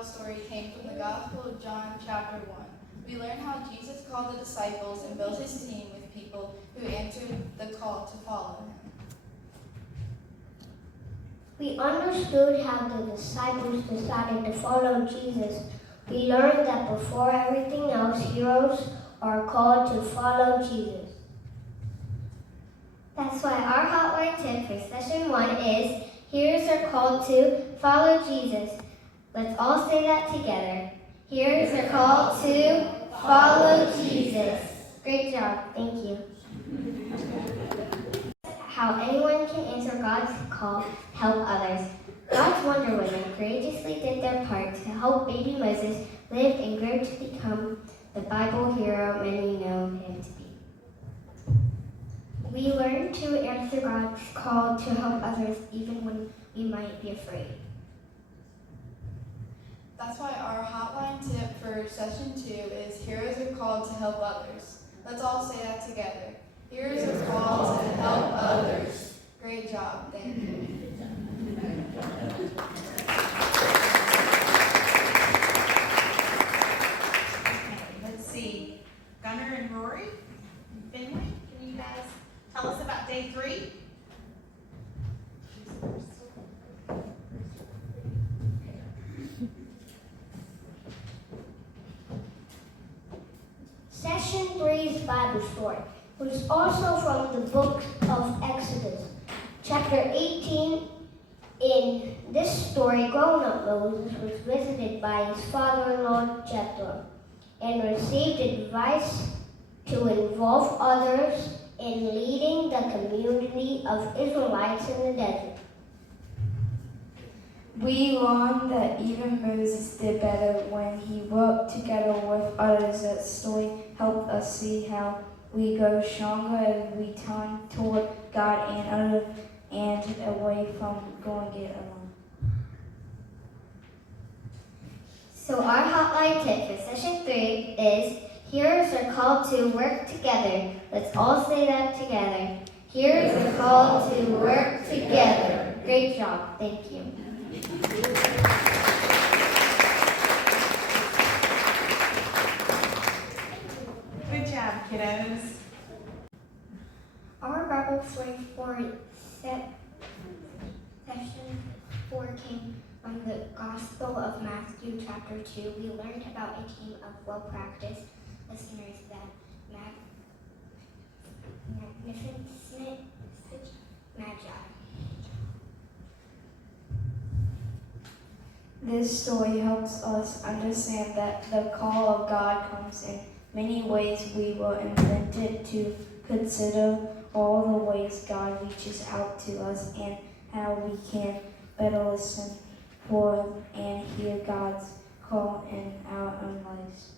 Bible story came from the Gospel of John, chapter 1. We learn how Jesus called the disciples and built his team with people who answered the call to follow him. We understood how the disciples decided to follow Jesus. We learned that before everything else, heroes are called to follow Jesus. That's why our hotline tip for session 1 is, heroes are called to follow Jesus. Let's all say that together. Heroes are called to follow Jesus. Great job, thank you. How anyone can answer God's call to help others. God's Wonder Women courageously did their part to help baby Moses live and grow to become the Bible hero many know him to be. We learn to answer God's call to help others even when we might be afraid. That's why our hotline tip for session 2 is heroes are called to help others. Let's all say that together. Heroes are called to help others. Great job, thank you. Let's see. Gunnar and Rory and Finley, can you guys tell us about day 3? Session 3's Bible story was also from the book of Exodus, chapter 18. In this story, grown-up Moses was visited by his father-in-law Jethro and received advice to involve others in leading the community of Israelites in the desert. We learned that even Moses did better when he worked together with others. That story helped us see how we grow stronger as we turn toward God and others and away from going it alone. So our hotline tip for session 3 is heroes are called to work together. Let's all say that together. Heroes are called to work together. Great job. Thank you. Good job, kiddos. Our Bible story for session 4 came from the Gospel of Matthew, chapter 2. We learned about a team of well-practiced listeners that magnificent magi. This story helps us understand that the call of God comes in many ways. We were invited to consider all the ways God reaches out to us and how we can better listen for and hear God's call in our own lives.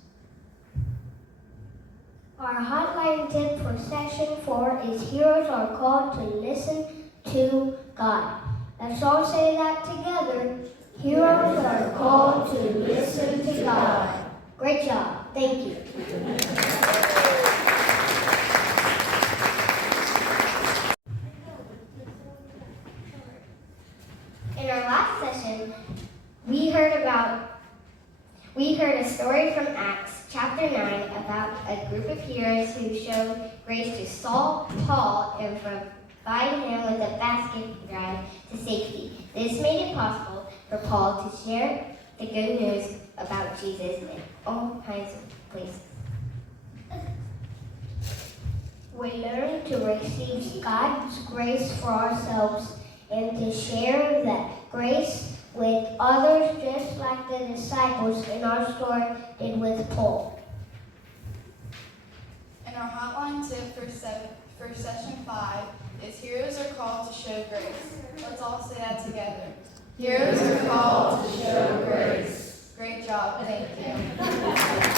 Our hotline tip for session 4 is heroes are called to listen to God. Let's all say that together. Heroes are called to listen to God. Great job. Thank you. In our last session, we heard a story from Acts chapter 9 about a group of heroes who showed grace to Saul, Paul, and provided him with a basket ride to safety. This made it possible for Paul to share the good news about Jesus in all kinds of places. We learn to receive God's grace for ourselves and to share that grace with others, just like the disciples in our story did with Paul. And our hotline tip for session 5 is heroes are called to show grace. Let's all say that together. Heroes are called to show grace. Great job, thank you.